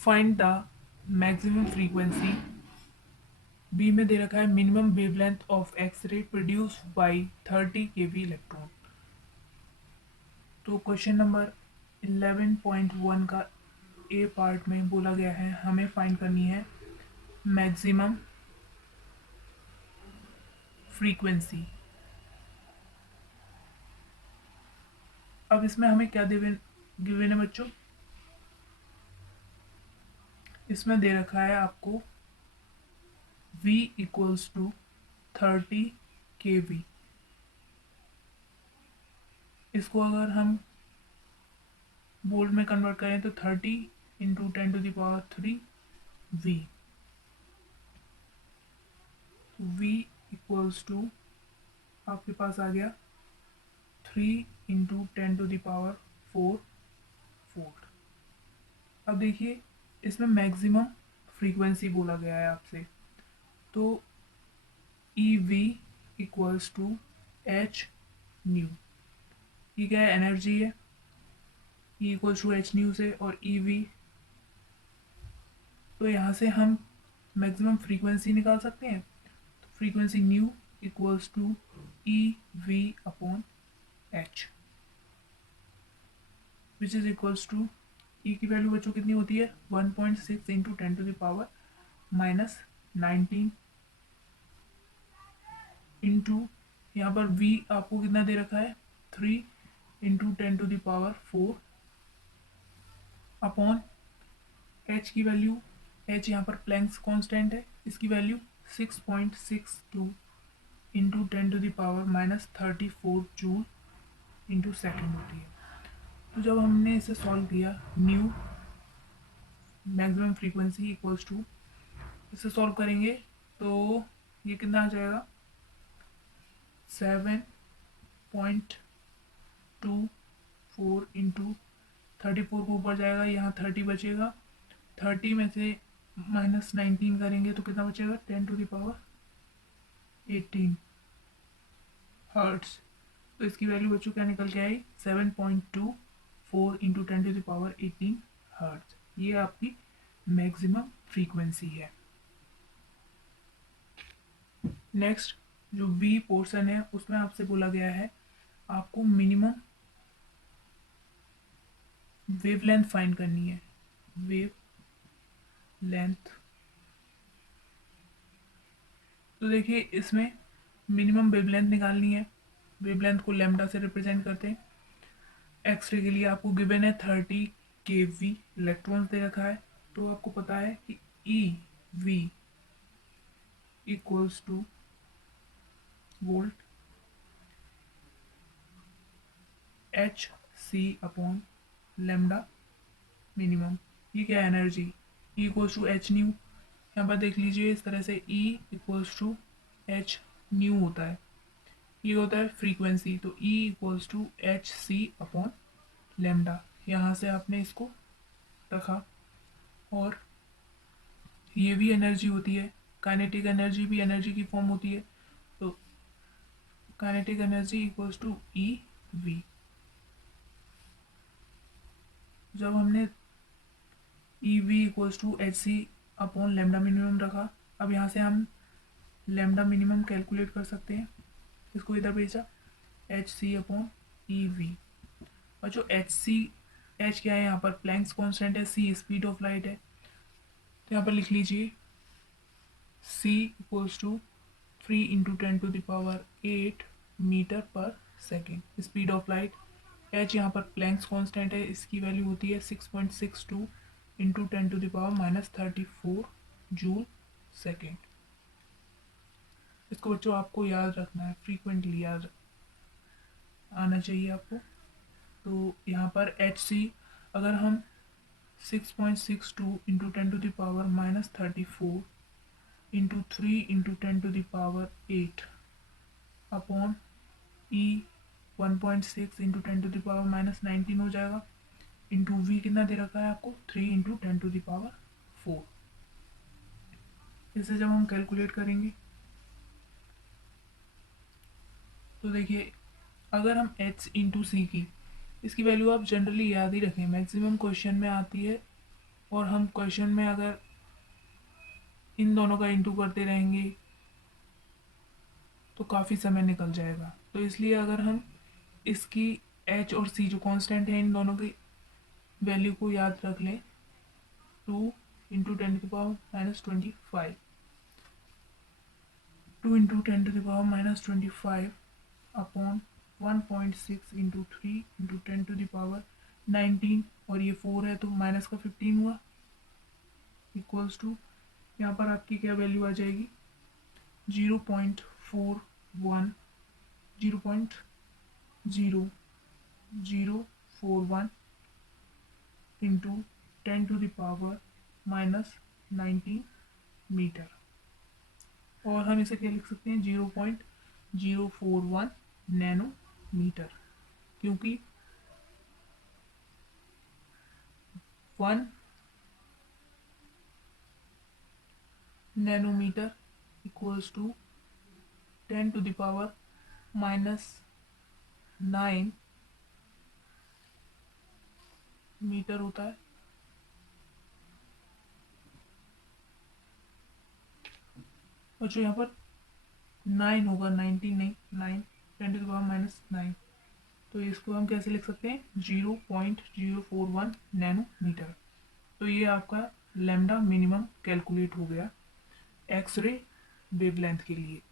Find the maximum frequency. B में दे रखा है minimum wavelength of x ray produced by 30 kV electron. तो क्वेश्चन नंबर 11.1 का ए पार्ट में बोला गया है हमें फाइंड करनी है मैक्सिमम फ्रीक्वेंसी। अब इसमें हमें क्या गिवन है बच्चों? इसमें दे रखा है आपको V इक्वल्स टू 30 kV। इसको अगर हम वोल्ट में कन्वर्ट करें तो 30 into 10⁻³ V। V equals to आपके पास आ गया 3 इंटू 10⁻⁴ वोल्ट। अब देखिए इसमें मैक्सिमम फ्रीक्वेंसी बोला गया है आपसे, तो E V equals to h nu. ये क्या है? एनर्जी है। E equals to h nu से और ई वी, तो यहाँ से हम मैक्सिमम फ्रीक्वेंसी निकाल सकते हैं। तो frequency nu equals to E V upon H, which is equals to E की वैल्यू बच्चों कितनी होती है? 1.6 इंटू 10⁻⁻19 इंटू यहाँ पर v आपको कितना दे रखा है? 3 इंटू 10⁻⁴ अपॉन h की वैल्यू, h यहाँ पर प्लैंक्स कांस्टेंट है, इसकी value 6.62 into 10⁻⁻34 joule into second होती है। तो जब हमने इसे सॉल्व किया, nu maximum frequency equals to, इसे सॉल्व करेंगे तो ये कितना आ जाएगा? 7.24 इंटू 34 को ऊपर जाएगा, यहाँ 30 बचेगा। 30 में से -19 करेंगे तो कितना बचेगा? 10⁻18 हर्ट्स। तो इसकी वैल्यू बच्चों क्या निकल के आई? 7.24 इंटू 10⁻18 हर्ट्स। ये आपकी मैक्सिमम फ्रीक्वेंसी है। नेक्स्ट जो बी पोर्शन है उसमें आपसे बोला गया है आपको मिनिमम वेव लेंथ फाइंड करनी है। वेव लेंथ, तो देखिए इसमें मिनिमम वेव लेंथ निकालनी है। वेव लेंथ को लैम्डा से रिप्रेजेंट करते हैं। एक्सरे के लिए आपको गिवन है 30 kV इलेक्ट्रॉन्स दे रखा है, तो आपको पता है कि E V equals to volt h c upon lambda minimum. ये क्या है? Energy. E equals to h nu. यहाँ पर देख लीजिए इस तरह से E equals to h nu होता है, ये होता है फ्रीक्वेंसी। तो E equals to h c upon lambda. यहाँ से आपने इसको रखा, और ये भी एनर्जी होती है। काइनेटिक एनर्जी भी एनर्जी की फॉर्म होती है, तो kinetic energy equals to E V. जब हमने E V equals to h c upon lambda minimum रखा, अब यहाँ से हम लेमडा मिनिमम कैलकुलेट कर सकते हैं। इसको इधर भेजा, h c upon E V. और जो एच सी, एच क्या है यहाँ पर? प्लैंक्स कांस्टेंट है। सी स्पीड ऑफ लाइट है, तो यहाँ पर लिख लीजिए सी इक्वल्स टू 3 इंटू 10⁸ मीटर पर second speed of light. H यहाँ पर प्लैंक्स कांस्टेंट है, इसकी वैल्यू होती है 6.62 इंटू 10⁻⁻34 जूल सेकेंड। इसको बच्चों आपको याद रखना है, फ्रीक्वेंटली याद आना चाहिए आपको। तो यहाँ पर एच सी अगर हम 6.62 इंटू 10⁻⁻34 इंटू 3 इंटू 10⁸ अपॉन ई 1.6 इंटू 10⁻⁻19 हो जाएगा, इंटू वी कितना दे रखा है आपको? 3 इंटू 10⁴। इसे जब हम कैलकुलेट करेंगे तो देखिए अगर हम एच इंटू सी की, इसकी वैल्यू आप जनरली याद ही रखें, मैक्सिमम क्वेश्चन में आती है और हम क्वेश्चन में अगर इन दोनों का इंटू करते रहेंगे तो काफ़ी समय निकल जाएगा। तो इसलिए अगर हम इसकी एच और सी जो कांस्टेंट है इन दोनों की वैल्यू को याद रख लें, 2 into 10⁻⁻25, 2 into 10⁻⁻25 upon 1.6 into 3 into 10⁻19, और ये 4 है तो माइनस का 15 हुआ, इक्वल्स टू यहाँ पर आपकी क्या वैल्यू आ जाएगी, 0.41 0.0041 इंटू 10⁻⁻19 मीटर। और हम इसे क्या लिख सकते हैं, 0.041 नैनोमीटर, क्योंकि 1 नैनोमीटर इक्वल्स टू 10⁻⁻9 मीटर होता है। और जो यहाँ पर 9 होगा, 19 नहीं, 9, 10⁻⁻9, तो इसको हम कैसे लिख सकते हैं, 0.041 नैनोमीटर। तो ये आपका लैम्डा मिनिमम कैलकुलेट हो गया एक्सरे वेवलेंथ के लिए।